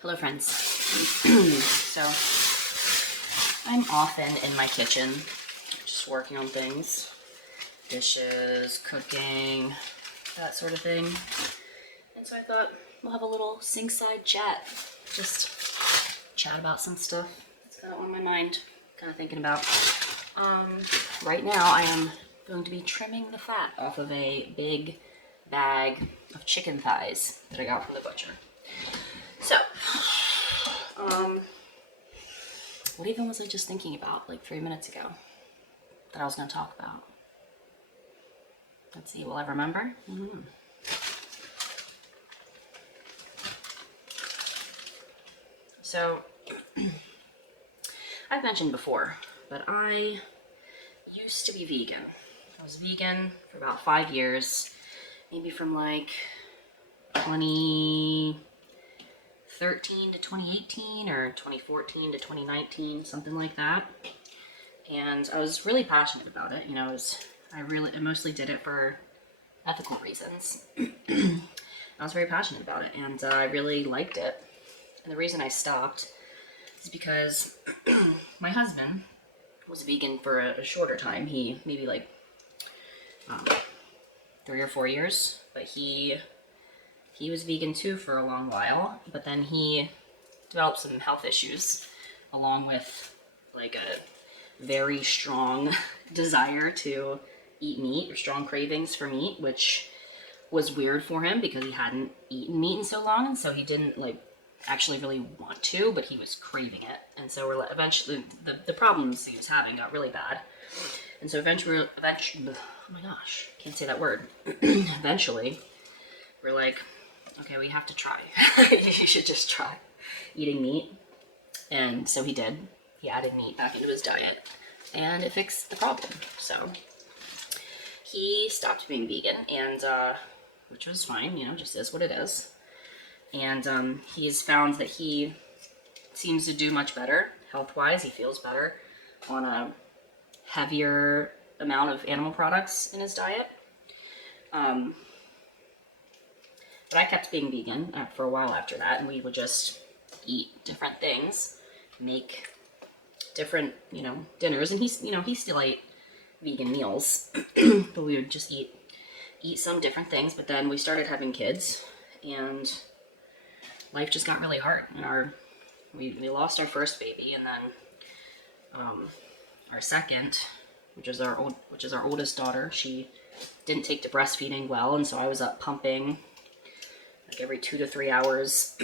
Hello friends. So I'm often in my kitchen just working on things, dishes, cooking, that sort of thing. And so I thought we'll have a little Sinkside chat, just chat about some stuff that's kind of on my mind, kind of thinking about. Right now I am going to be trimming the fat off of a big bag of chicken thighs that I got from the butcher. So, what even was I just thinking about like 3 minutes ago that I was going to talk about? Let's see, will I remember? So, I've mentioned before, but I used to be vegan. I was vegan for about 5 years, maybe from like 2013 to 2018 or 2014 to 2019, something like that. And I was really passionate about it. You know, I mostly did it for ethical reasons. I was very passionate about it, and I really liked it. And the reason I stopped is because my husband was vegan for a shorter time. He maybe like 3 or 4 years, but he was vegan too for a long while, but then he developed some health issues along with like a very strong desire to eat meat or strong cravings for meat, which was weird for him because he hadn't eaten meat in so long, and so he didn't like actually really want to, but he was craving it. And so we're eventually the problems he was having got really bad. And so eventually oh my gosh, can't say that word. Eventually we're like, okay, we have to try. You should just try eating meat. And so he did. He added meat back into his diet, and it fixed the problem. So he stopped being vegan, and which was fine, you know, just is what it is. And he's found that he seems to do much better health-wise. He feels better on a heavier amount of animal products in his diet. But I kept being vegan for a while after that, and we would just eat different things, make different, you know, dinners. And he still ate vegan meals, but we would just eat some different things. But then we started having kids, and life just got really hard. And we lost our first baby, and then our second, which is our oldest daughter, she didn't take to breastfeeding well, and so I was up pumping like every 2 to 3 hours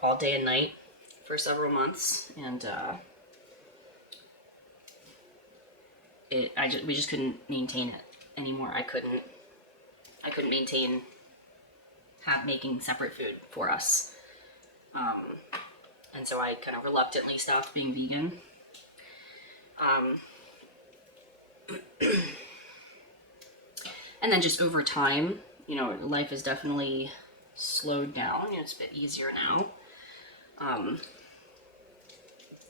all day and night for several months, and we just couldn't maintain it anymore. I couldn't maintain making separate food for us, and so I kind of reluctantly stopped being vegan. And then just over time, you know, life has definitely slowed down. You know, it's a bit easier now.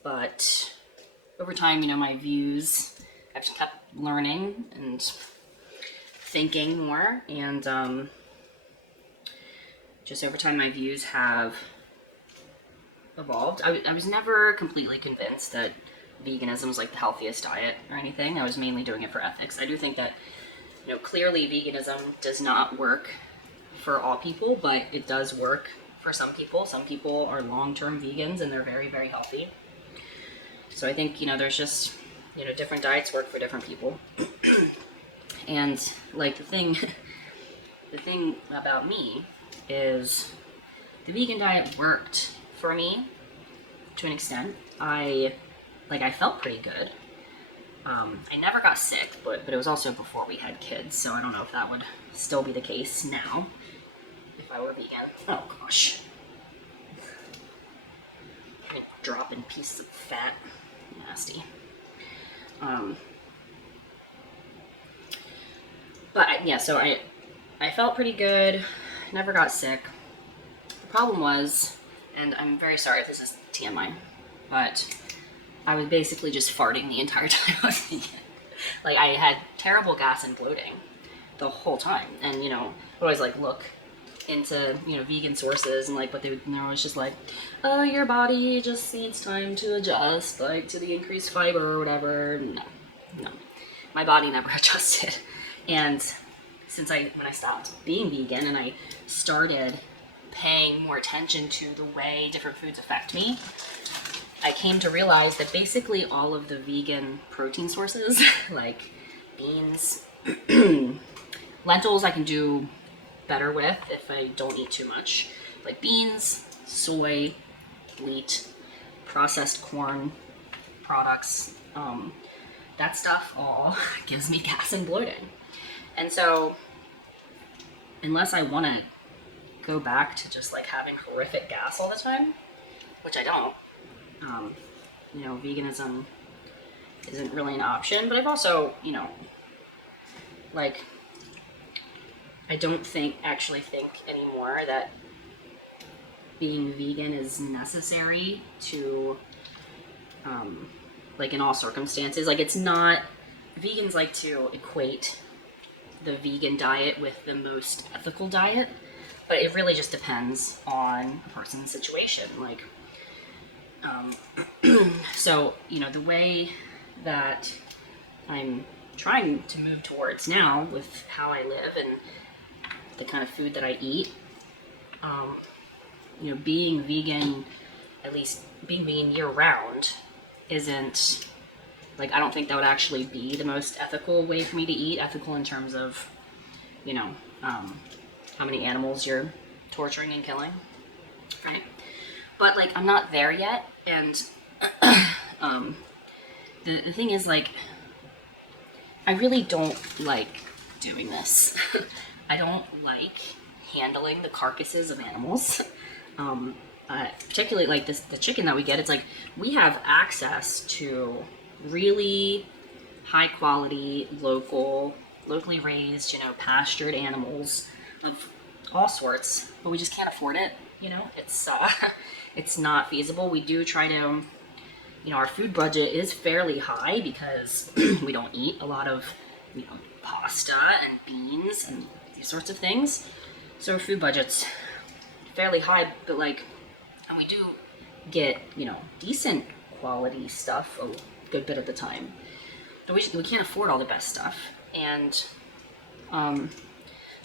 But over time, you know, my views, I've kept learning and thinking more, and just over time, my views have evolved. I was never completely convinced that veganism was like the healthiest diet or anything. I was mainly doing it for ethics. I do think that, you know, clearly veganism does not work for all people, but it does work for some people. Some people are long-term vegans and they're very, very healthy. So I think, you know, there's just, you know, different diets work for different people. And like the thing about me is the vegan diet worked for me to an extent. I felt pretty good. I never got sick, but it was also before we had kids, so I don't know if that would still be the case now if I were vegan. Oh gosh. Dropping pieces of fat. Nasty. But yeah, so I felt pretty good, never got sick. The problem was, and I'm very sorry if this is TMI, but I was basically just farting the entire time I was vegan. Like, I had terrible gas and bloating the whole time. And, you know, I always like look into, you know, vegan sources and like what they're always just like, oh, your body just needs time to adjust, like to the increased fiber or whatever. No, my body never adjusted. And when I stopped being vegan and I started paying more attention to the way different foods affect me, I came to realize that basically all of the vegan protein sources, like beans, lentils, I can do better with if I don't eat too much. Like beans, soy, wheat, processed corn products, that stuff all gives me gas and bloating. And so, unless I want to go back to just like having horrific gas all the time, which I don't, you know, veganism isn't really an option. But I've also, you know, like, I don't actually think anymore that being vegan is necessary to, like, in all circumstances. Like, it's not, vegans like to equate the vegan diet with the most ethical diet, but it really just depends on a person's situation. Like, so, you know, the way that I'm trying to move towards now with how I live and the kind of food that I eat, you know, being vegan, at least being vegan year round, isn't, like, I don't think that would actually be the most ethical way for me to eat. Ethical in terms of, you know, how many animals you're torturing and killing, right? But, like, I'm not there yet, and the thing is, like, I really don't like doing this. I don't like handling the carcasses of animals. Particularly, like, the chicken that we get, it's like, we have access to really high-quality, locally raised, you know, pastured animals of all sorts, but we just can't afford it, you know? It's not feasible. We do try to, you know, our food budget is fairly high because we don't eat a lot of, you know, pasta and beans and these sorts of things. So our food budget's fairly high, but, like, and we do get, you know, decent quality stuff a good bit of the time. But we can't afford all the best stuff. And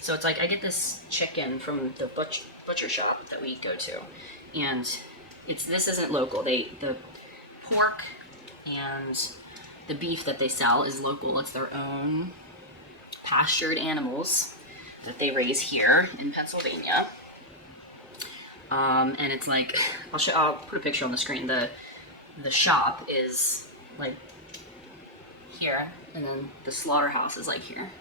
so it's like I get this chicken from the butcher shop that we go to, and this isn't local. The pork and the beef that they sell is local. It's their own pastured animals that they raise here in Pennsylvania. And it's like, I'll put a picture on the screen. The shop is like here, and then the slaughterhouse is like here.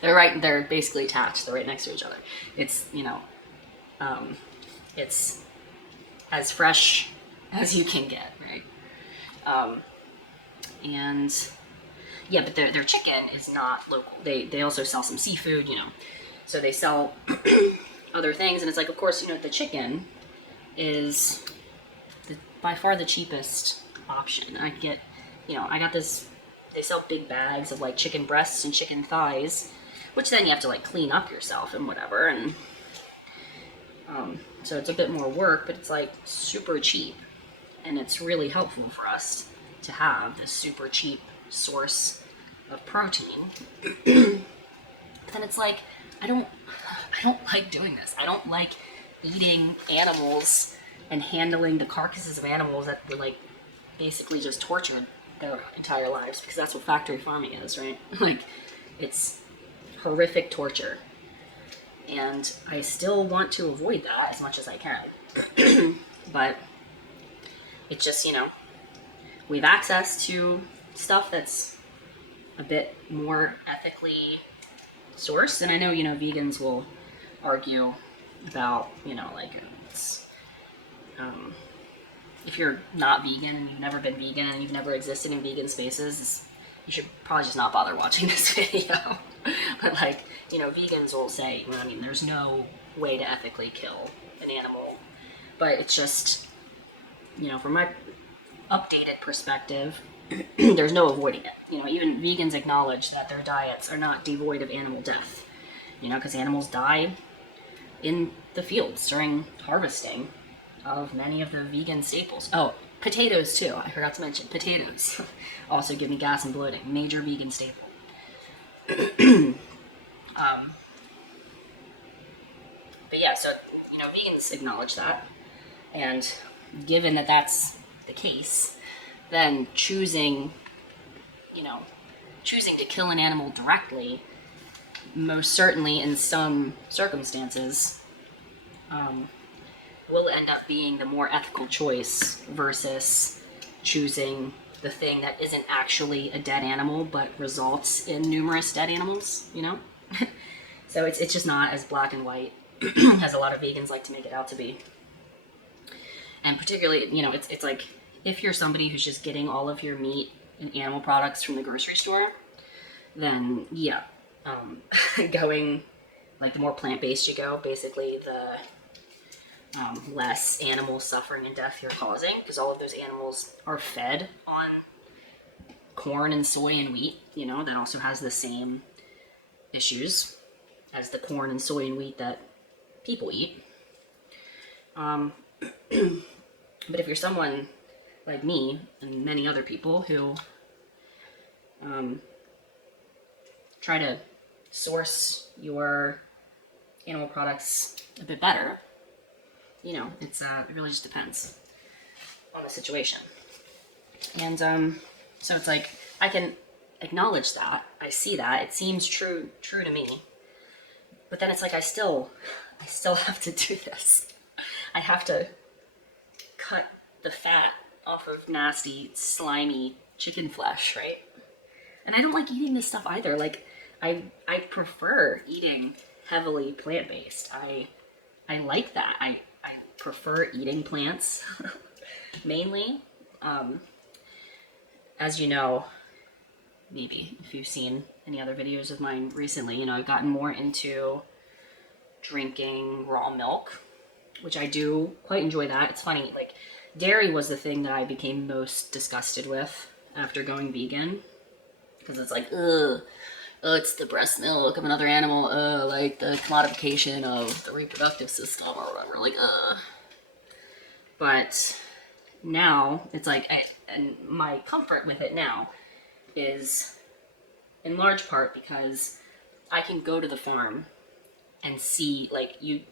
They're basically attached. They're right next to each other. It's, you know, it's as fresh as you can get, right? And yeah, but their chicken is not local. They also sell some seafood, you know, so they sell other things, and it's like, of course, you know, the chicken is by far the cheapest option. I got this. They sell big bags of like chicken breasts and chicken thighs, which then you have to like clean up yourself and whatever, and so it's a bit more work, but it's like super cheap, and it's really helpful for us to have this super cheap source of protein. But then it's like, I don't like doing this. I don't like eating animals and handling the carcasses of animals that were like basically just tortured their entire lives, because that's what factory farming is, right? Like, it's horrific torture, and I still want to avoid that as much as I can. But it's just, you know, we have access to stuff that's a bit more ethically sourced, and I know, you know, vegans will argue about, you know, like, it's, if you're not vegan and you've never been vegan and you've never existed in vegan spaces, you should probably just not bother watching this video. But, like, you know, vegans will say, well, I mean, there's no way to ethically kill an animal. But it's just, you know, from my updated perspective, there's no avoiding it. You know, even vegans acknowledge that their diets are not devoid of animal death. You know, because animals die in the fields during harvesting of many of the vegan staples. Oh, potatoes too. I forgot to mention potatoes. Also give me gas and bloating. Major vegan staple. But yeah, so vegans acknowledge that, and given that that's the case, then choosing to kill an animal directly, most certainly in some circumstances, will end up being the more ethical choice versus choosing the thing that isn't actually a dead animal but results in numerous dead animals, So it's just not as black and white as a lot of vegans like to make it out to be. And particularly, it's like if you're somebody who's just getting all of your meat and animal products from the grocery store, then yeah, going like the more plant-based you go, basically the less animal suffering and death you're causing, because all of those animals are fed on corn and soy and wheat, that also has the same issues as the corn and soy and wheat that people eat. But if you're someone like me and many other people who try to source your animal products a bit better, it really just depends on the situation. And so it's like I can acknowledge that, I see that, it seems true to me, but then it's like I still have to do this. I have to cut the fat off of nasty, slimy chicken flesh, right? And I don't like eating this stuff either. Like, I prefer eating heavily plant-based. I like that. I prefer eating plants, mainly. As you know, maybe if you've seen any other videos of mine recently, I've gotten more into drinking raw milk, which I do quite enjoy that. It's funny, like, dairy was the thing that I became most disgusted with after going vegan, because it's like, it's the breast milk of another animal, like the commodification of the reproductive system or whatever, like, But now it's like, and my comfort with it now is in large part because I can go to the farm and see, like, I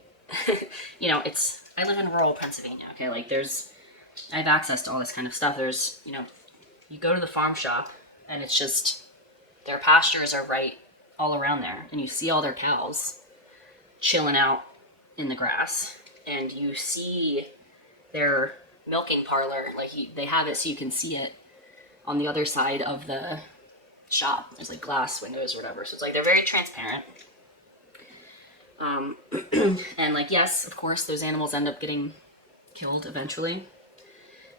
live in rural Pennsylvania, okay, like I have access to all this kind of stuff. There's, you go to the farm shop and it's just, their pastures are right all around there, and you see all their cows chilling out in the grass, and you see their milking parlor, like they have it so you can see it on the other side of the shop. There's like glass windows or whatever, so it's like they're very transparent. And like, yes, of course, those animals end up getting killed eventually,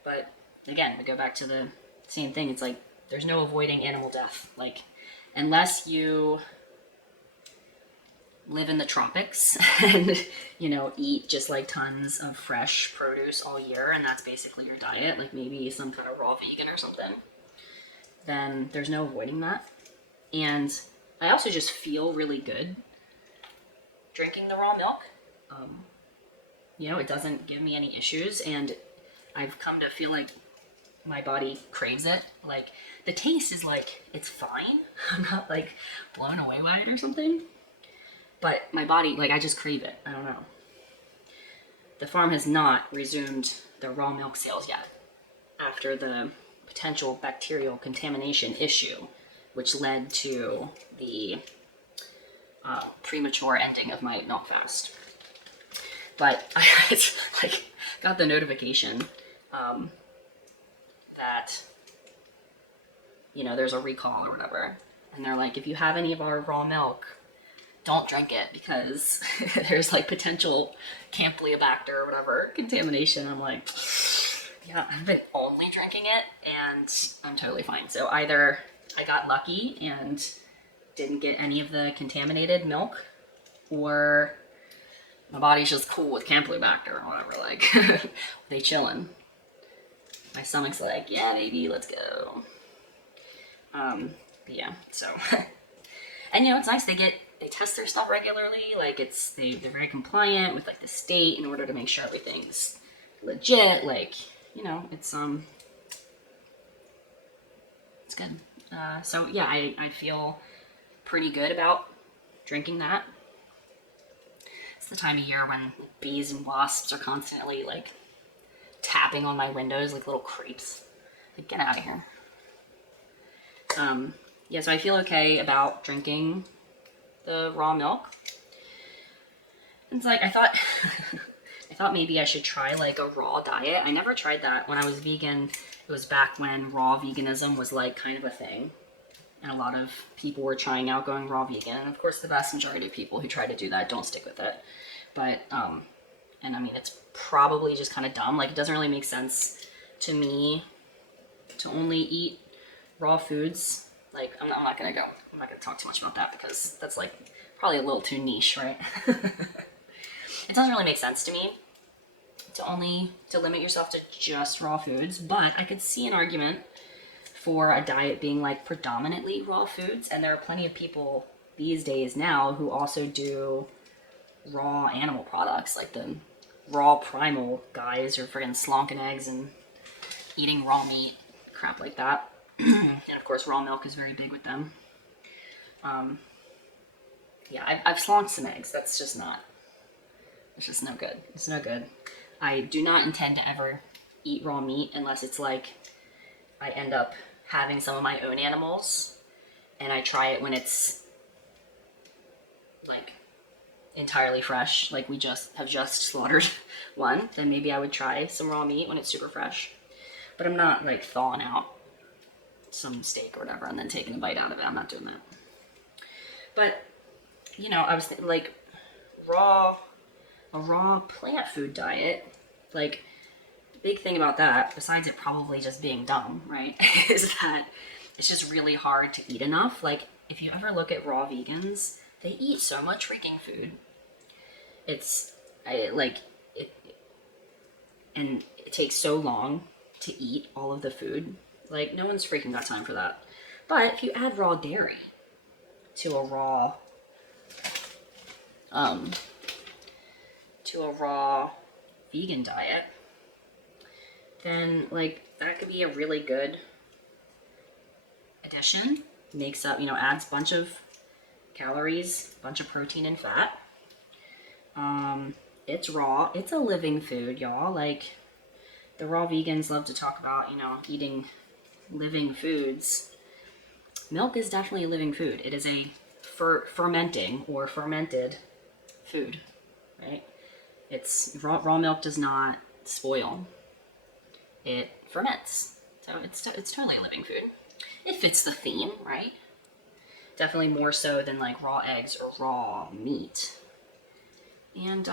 but again, we go back to the same thing. It's like there's no avoiding animal death. Like, unless you live in the tropics and eat just like tons of fresh produce all year, and that's basically your diet, like maybe some kind of raw vegan or something, then there's no avoiding that. And I also just feel really good drinking the raw milk. It doesn't give me any issues, and I've come to feel like my body craves it. Like, the taste is like, it's fine. I'm not like blown away by it or something, but my body, like, I just crave it. I don't know. The farm has not resumed their raw milk sales yet after the potential bacterial contamination issue, which led to the premature ending of my milk fast. But I got the notification that there's a recall or whatever, and they're like, if you have any of our raw milk, don't drink it because there's like potential Campylobacter or whatever contamination. I'm like, yeah, I've been only drinking it and I'm totally fine. So either I got lucky and didn't get any of the contaminated milk, or my body's just cool with Campylobacter or whatever, like they chillin'. My stomach's like, yeah, baby, let's go. Yeah, so. And it's nice, they get they test their stuff regularly. Like they're very compliant with like the state in order to make sure everything's legit. Like, you know, it's good. So yeah, I feel pretty good about drinking that. It's the time of year when bees and wasps are constantly like tapping on my windows like little creeps. Like, get out of here. Yeah, so I feel okay about drinking the raw milk. It's like, I thought maybe I should try like a raw diet. I never tried that when I was vegan. It was back when raw veganism was like kind of a thing. And a lot of people were trying out going raw vegan. And of course, the vast majority of people who try to do that don't stick with it. But, and I mean, it's probably just kind of dumb. Like, it doesn't really make sense to me to only eat raw foods. Like, I'm not gonna talk too much about that because that's like probably a little too niche, right? It doesn't really make sense to me to limit yourself to just raw foods, but I could see an argument for a diet being like predominantly raw foods, and there are plenty of people these days now who also do raw animal products, like the raw primal guys who are friggin' slonking eggs and eating raw meat, crap like that. And of course, raw milk is very big with them. Yeah, I've slonked some eggs. That's just not. It's just no good. It's no good. I do not intend to ever eat raw meat unless it's like I end up having some of my own animals, and I try it when it's like entirely fresh. Like we have just slaughtered one. Then maybe I would try some raw meat when it's super fresh. But I'm not like thawing out some steak or whatever and then taking a bite out of it. I'm not doing that. But, you know, I was thinking like a raw plant food diet, like the big thing about that, besides it probably just being dumb, right, is that it's just really hard to eat enough. Like, if you ever look at raw vegans, they eat so much freaking food. And it takes so long to eat all of the food. Like, no one's freaking got time for that. But if you add raw dairy to a raw vegan diet, then like that could be a really good addition. Makes up, adds a bunch of calories, bunch of protein and fat. It's raw. It's a living food, y'all. Like, the raw vegans love to talk about, eating living foods. Milk is definitely a living food. It is a fermenting or fermented food, right? It's raw milk does not spoil. It ferments. So it's totally a living food. It fits the theme, right? Definitely more so than like raw eggs or raw meat. And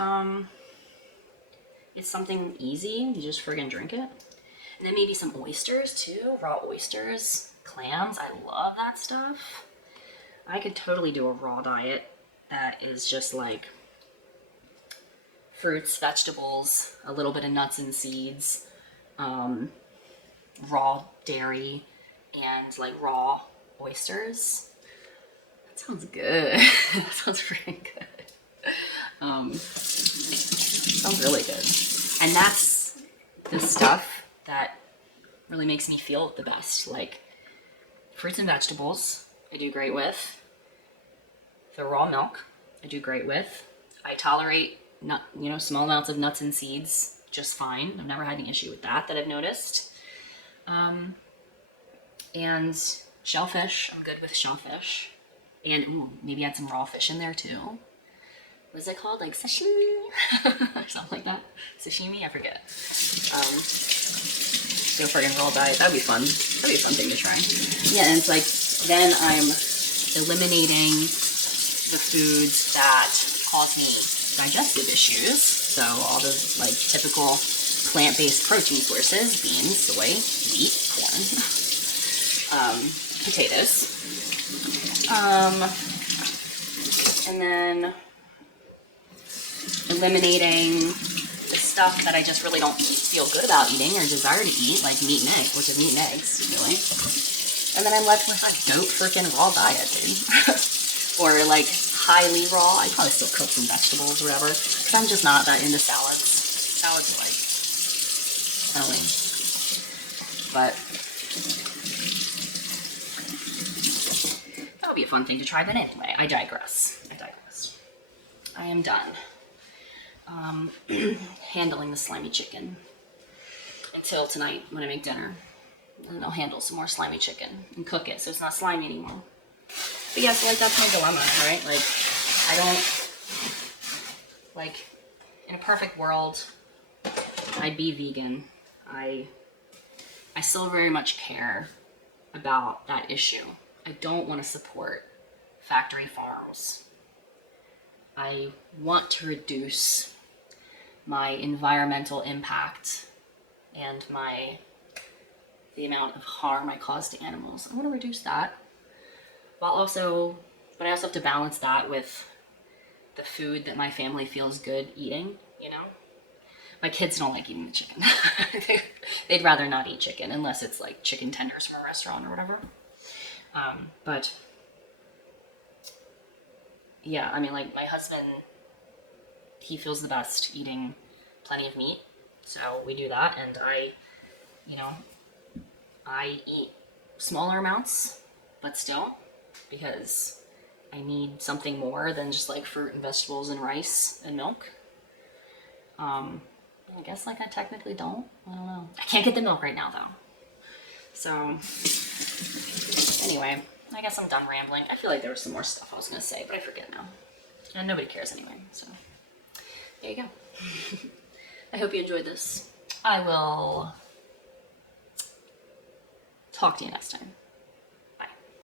it's something easy. You just friggin' drink it. And then maybe some oysters too. Raw oysters, clams. I love that stuff. I could totally do a raw diet that is just like fruits, vegetables, a little bit of nuts and seeds, raw dairy, and like raw oysters. That sounds good. That sounds pretty good. Sounds really good. And that's the stuff that really makes me feel the best. Like, fruits and vegetables, I do great with. The raw milk, I do great with. I tolerate small amounts of nuts and seeds just fine. I've never had any issue with that I've noticed. And shellfish, I'm good with shellfish. And maybe add some raw fish in there too. What is it called? Like sashimi? Or something like that. Sashimi? I forget. Go friggin' raw diet. That'd be fun. That'd be a fun thing to try. Yeah, and it's like, then I'm eliminating the foods that cause me digestive issues. So all the like typical plant-based protein sources: beans, soy, wheat, corn, potatoes. And then eliminating the stuff that I just really don't feel good about eating or desire to eat, like meat and eggs, which is meat and eggs, really. And then I'm left with a goat freaking raw diet, dude. Or like highly raw. I probably still cook some vegetables or whatever, because I'm just not that into salads. Salads are like, annoying. But that would be a fun thing to try. But anyway, I digress. I am done handling the slimy chicken until tonight when I make dinner. And then I'll handle some more slimy chicken and cook it so it's not slimy anymore. But yeah, so like that's my dilemma, right? Like, I don't, like, in a perfect world, I'd be vegan. I still very much care about that issue. I don't want to support factory farms. I want to reduce my environmental impact and the amount of harm I cause to animals. I want to reduce that, but I also have to balance that with the food that my family feels good eating, you know? My kids don't like eating the chicken. They'd rather not eat chicken unless it's like chicken tenders from a restaurant or whatever. But yeah, I mean, like my husband, he feels the best eating plenty of meat. So we do that, and I eat smaller amounts, but still, because I need something more than just like fruit and vegetables and rice and milk. I guess like I technically don't. I don't know. I can't get the milk right now though. So anyway, I guess I'm done rambling. I feel like there was some more stuff I was gonna say, but I forget now. And nobody cares anyway, so there you go. I hope you enjoyed this. I will talk to you next time.